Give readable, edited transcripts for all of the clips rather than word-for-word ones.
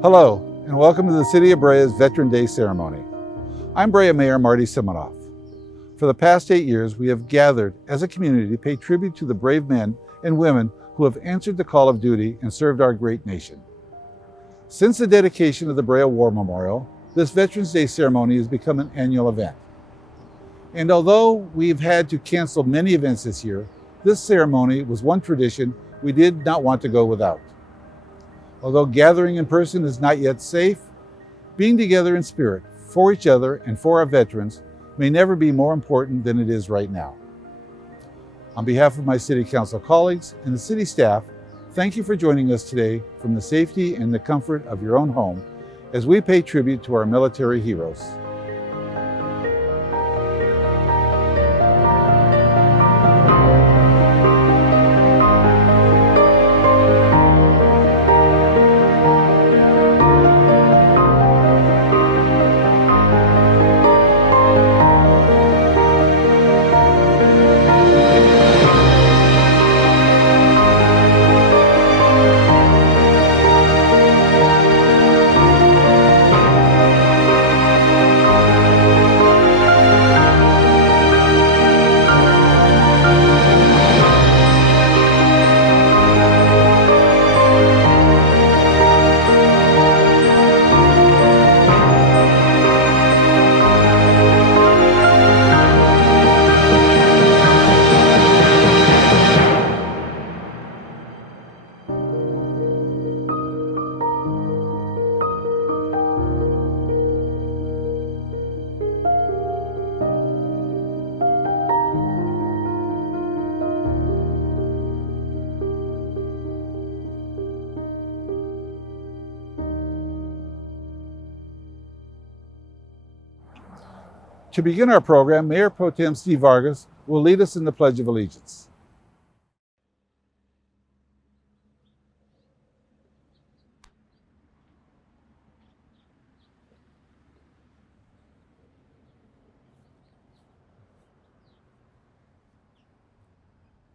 Hello, and welcome to the City of Brea's Veteran Day ceremony. I'm Brea Mayor Marty Simonoff. For the past 8 years, we have gathered as a community to pay tribute to the brave men and women who have answered the call of duty and served our great nation. Since the dedication of the Brea War Memorial, this Veterans Day ceremony has become an annual event. And although we've had to cancel many events this year, this ceremony was one tradition we did not want to go without. Although gathering in person is not yet safe, being together in spirit for each other and for our veterans may never be more important than it is right now. On behalf of my City Council colleagues and the City staff, thank you for joining us today from the safety and the comfort of your own home as we pay tribute to our military heroes. To begin our program, Mayor Pro Tem Steve Vargas will lead us in the Pledge of Allegiance.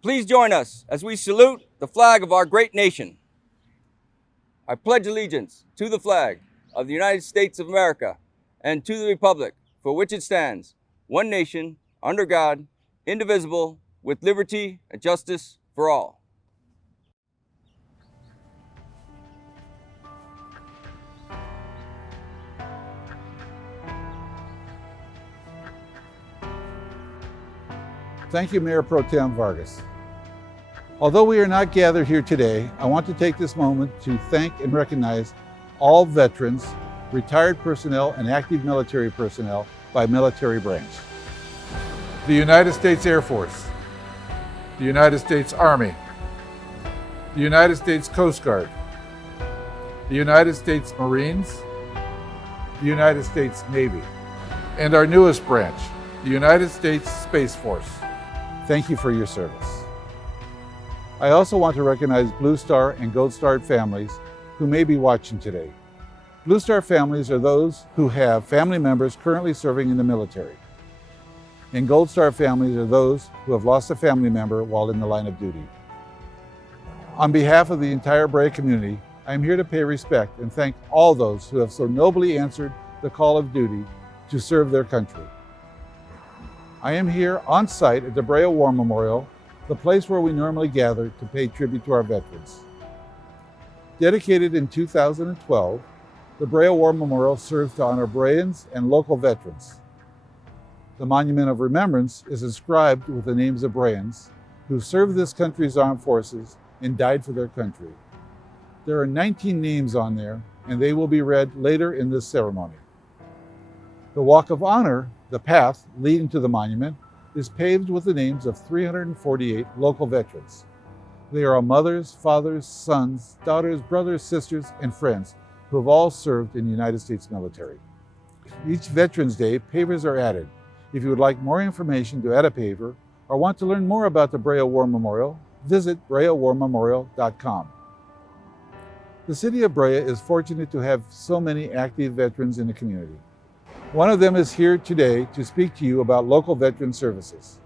Please join us as we salute the flag of our great nation. I pledge allegiance to the flag of the United States of America and to the republic for which it stands, one nation, under God, indivisible, with liberty and justice for all. Thank you, Mayor Pro Tem Vargas. Although we are not gathered here today, I want to take this moment to thank and recognize all veterans, retired personnel, and active military personnel by military branch. The United States Air Force, the United States Army, the United States Coast Guard, the United States Marines, the United States Navy, and our newest branch, the United States Space Force. Thank you for your service. I also want to recognize Blue Star and Gold Star families who may be watching today. Blue Star families are those who have family members currently serving in the military. And Gold Star families are those who have lost a family member while in the line of duty. On behalf of the entire Brea community, I am here to pay respect and thank all those who have so nobly answered the call of duty to serve their country. I am here on site at the Brea War Memorial, the place where we normally gather to pay tribute to our veterans. Dedicated in 2012, the Brea War Memorial serves to honor Breans and local veterans. The Monument of Remembrance is inscribed with the names of Breans who served this country's armed forces and died for their country. There are 19 names on there, and they will be read later in this ceremony. The Walk of Honor, the path leading to the monument, is paved with the names of 348 local veterans. They are all mothers, fathers, sons, daughters, brothers, sisters, and friends who have all served in the United States military. Each Veterans Day, pavers are added. If you would like more information to add a paver or want to learn more about the Brea War Memorial, visit breawarmemorial.com. The city of Brea is fortunate to have so many active veterans in the community. One of them is here today to speak to you about local veteran services.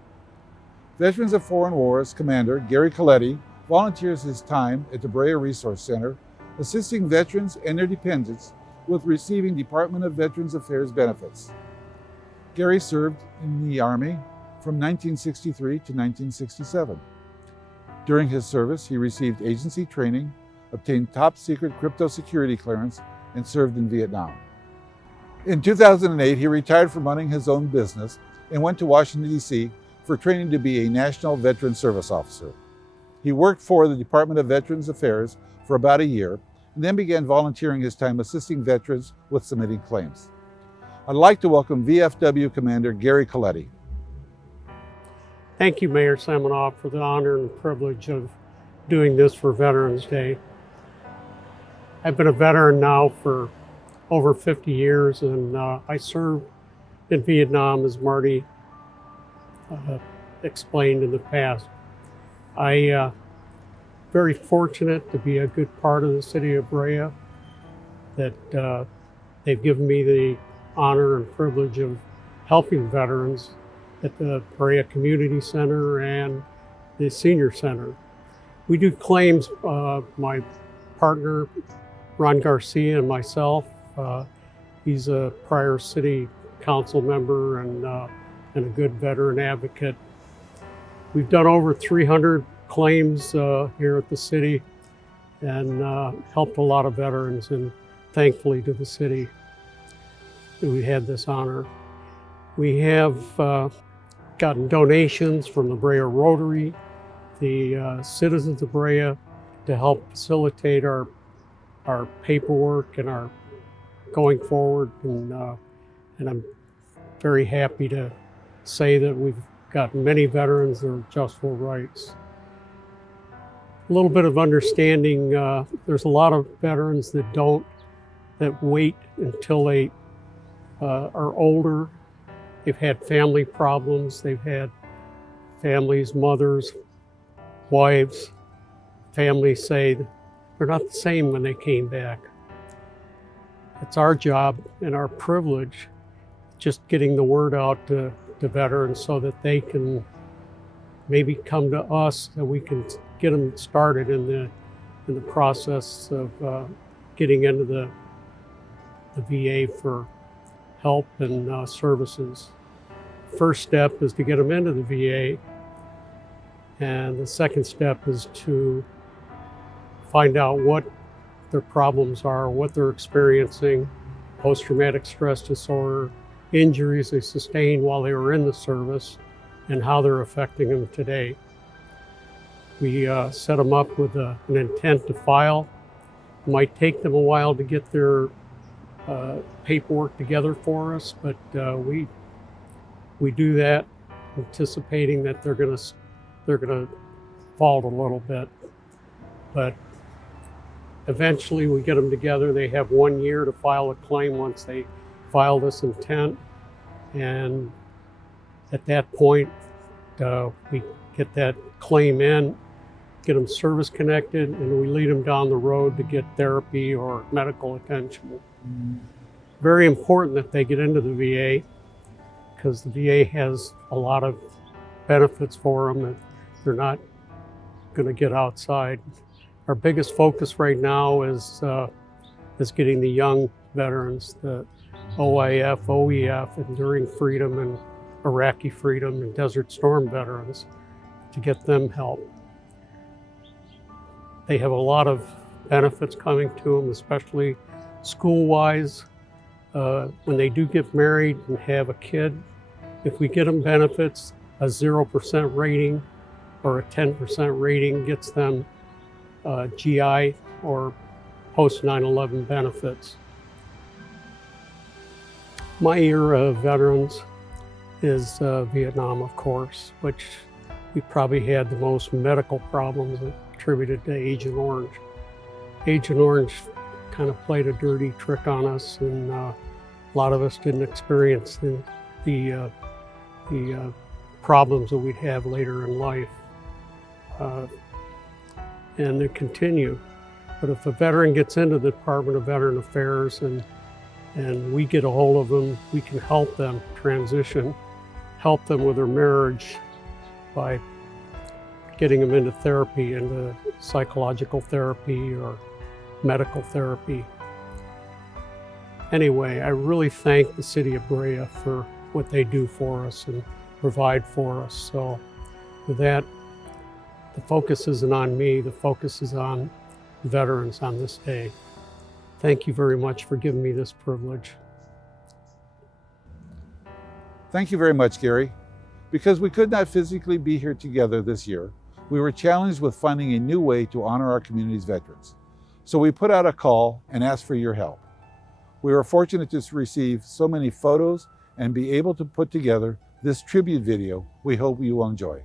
Veterans of Foreign Wars Commander Gary Coletti volunteers his time at the Brea Resource Center, assisting veterans and their dependents with receiving Department of Veterans Affairs benefits. Gary served in the Army from 1963 to 1967. During his service, he received agency training, obtained top secret crypto security clearance, and served in Vietnam. In 2008, he retired from running his own business and went to Washington, D.C. for training to be a National Veteran Service Officer. He worked for the Department of Veterans Affairs for about a year and then began volunteering his time assisting veterans with submitting claims. I'd like to welcome VFW Commander Gary Coletti. Thank you, Mayor Seminoff, for the honor and privilege of doing this for Veterans Day. I've been a veteran now for over 50 years, and I served in Vietnam, as Marty explained in the past. I very fortunate to be a good part of the city of Brea, that they've given me the honor and privilege of helping veterans at the Brea Community Center and the Senior Center. We do claims, my partner, Ron Garcia, and myself. He's a prior city council member and a good veteran advocate. We've done over 300 claims here at the city and helped a lot of veterans, and thankfully to the city that we had this honor. We have gotten donations from the Brea Rotary, the citizens of Brea, to help facilitate our paperwork and our going forward, and I'm very happy to say that we've got many veterans that are just for rights. A little bit of understanding, there's a lot of veterans that wait until they are older. They've had family problems, they've had families, mothers, wives, families say they're not the same when they came back. It's our job and our privilege just getting the word out to veterans so that they can maybe come to us and we can get them started in the process of getting into the VA for help and services. First step is to get them into the VA, and the second step is to find out what their problems are, what they're experiencing, post-traumatic stress disorder, injuries they sustained while they were in the service, and how they're affecting them today. We set them up with an intent to file. It might take them a while to get their paperwork together for us, but we do that anticipating that they're gonna fault a little bit. But eventually we get them together. They have 1 year to file a claim once they file this intent, and at that point we get that claim in, get them service connected, and we lead them down the road to get therapy or medical attention. Very important that they get into the VA, because the VA has a lot of benefits for them that they're not going to get outside. Our biggest focus right now is getting the young veterans, the OIF, OEF, Enduring Freedom and Iraqi Freedom and Desert Storm veterans, to get them help. They have a lot of benefits coming to them, especially school-wise. When they do get married and have a kid, if we get them benefits, a 0% rating or a 10% rating gets them GI or post 9/11 benefits. My era of veterans is Vietnam, of course, which we probably had the most medical problems attributed to Agent Orange. Agent Orange kind of played a dirty trick on us, and A lot of us didn't experience the problems that we'd have later in life, and they continue. But if a veteran gets into the Department of Veteran Affairs and we get a hold of them, we can help them transition, help them with their marriage by getting them into therapy, into psychological therapy or medical therapy. Anyway, I really thank the City of Brea for what they do for us and provide for us. So with that, the focus isn't on me, the focus is on veterans on this day. Thank you very much for giving me this privilege. Thank you very much, Gary. Because we could not physically be here together this year, we were challenged with finding a new way to honor our community's veterans. So we put out a call and asked for your help. We were fortunate to receive so many photos and be able to put together this tribute video we hope you will enjoy.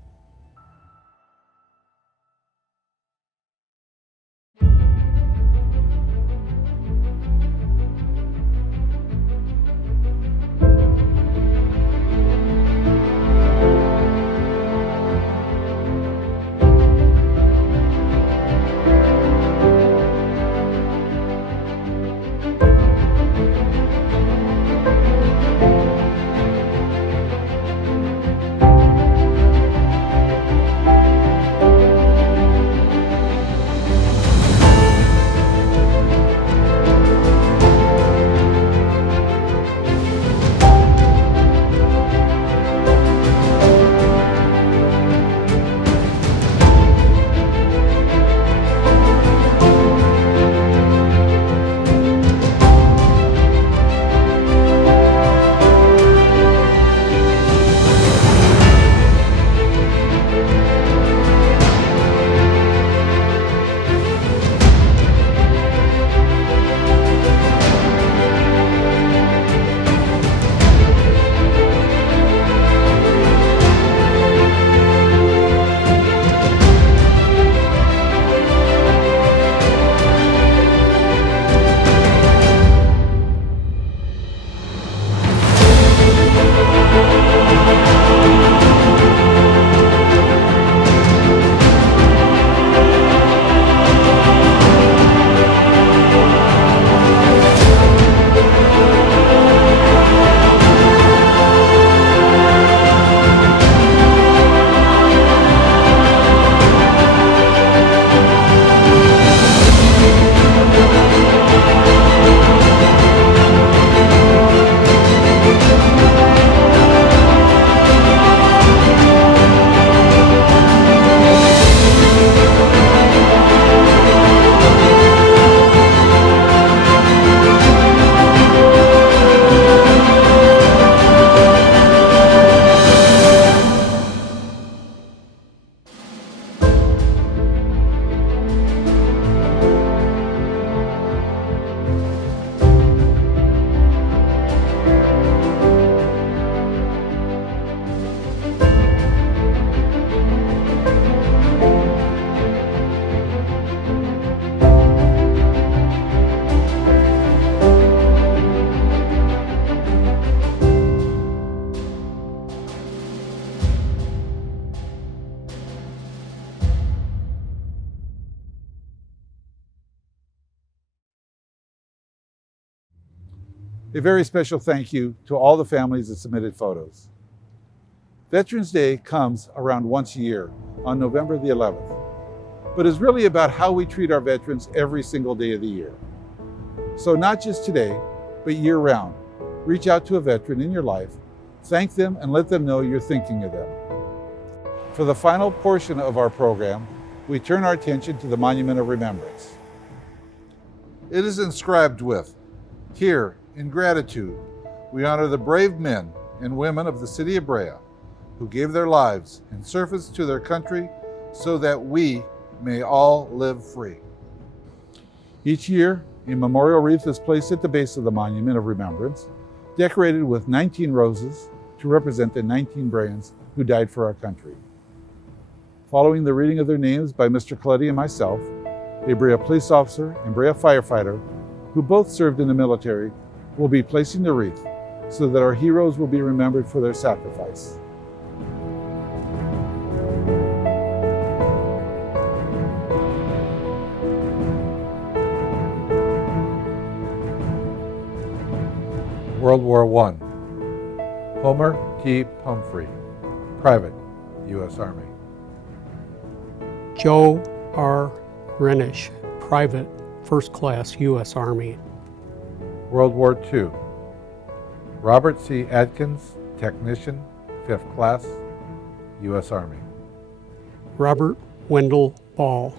A very special thank you to all the families that submitted photos. Veterans Day comes around once a year on November the 11th, but is really about how we treat our veterans every single day of the year. So not just today, but year round, reach out to a veteran in your life, thank them, and let them know you're thinking of them. For the final portion of our program, we turn our attention to the Monument of Remembrance. It is inscribed with, "Here, in gratitude, we honor the brave men and women of the City of Brea who gave their lives in service to their country so that we may all live free." Each year, a memorial wreath is placed at the base of the Monument of Remembrance, decorated with 19 roses to represent the 19 Breans who died for our country. Following the reading of their names by Mr. Coletti and myself, a Brea police officer and Brea firefighter who both served in the military will be placing the wreath so that our heroes will be remembered for their sacrifice. World War I. Homer T. Pumphrey, Private, U.S. Army. Joe R. Renish, Private, First Class, U.S. Army. World War II. Robert C. Atkins, Technician, 5th Class, U.S. Army. Robert Wendell Ball,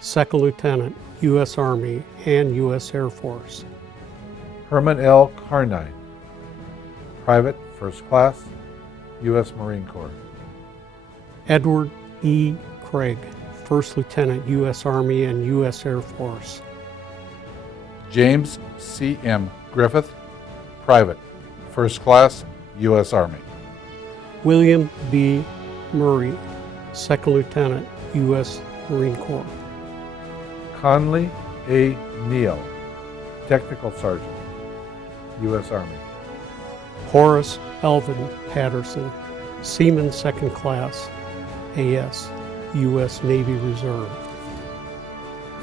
Second Lieutenant, U.S. Army and U.S. Air Force. Herman L. Carnine, Private, First Class, U.S. Marine Corps. Edward E. Craig, First Lieutenant, U.S. Army and U.S. Air Force. James C. M. Griffith, Private, First Class, U.S. Army. William B. Murray, Second Lieutenant, U.S. Marine Corps. Conley A. Neal, Technical Sergeant, U.S. Army. Horace Elvin Patterson, Seaman Second Class, A.S., U.S. Navy Reserve.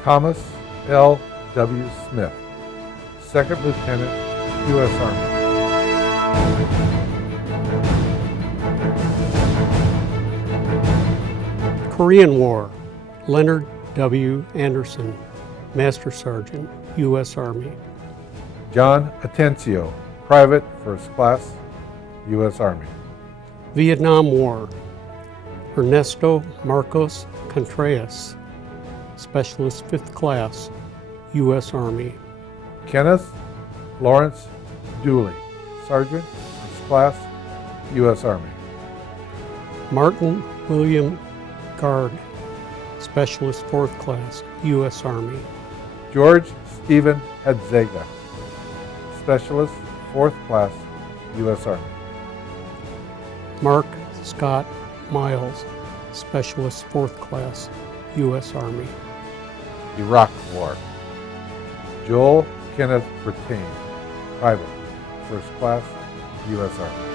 Thomas L. W. Smith, Second Lieutenant, U.S. Army. Korean War, Leonard W. Anderson, Master Sergeant, U.S. Army. John Atencio, Private, First Class, U.S. Army. Vietnam War, Ernesto Marcos Contreras, Specialist 5th Class, U.S. Army. Kenneth Lawrence Dooley, Sergeant, First Class, U.S. Army. Martin William Guard, Specialist 4th Class, U.S. Army. George Stephen Hedzega, Specialist, 4th Class, U.S. Army. Mark Scott Miles, Specialist 4th Class, U.S. Army. Iraq War. Joel Kenneth Brattain, Private, First Class, U.S. Army.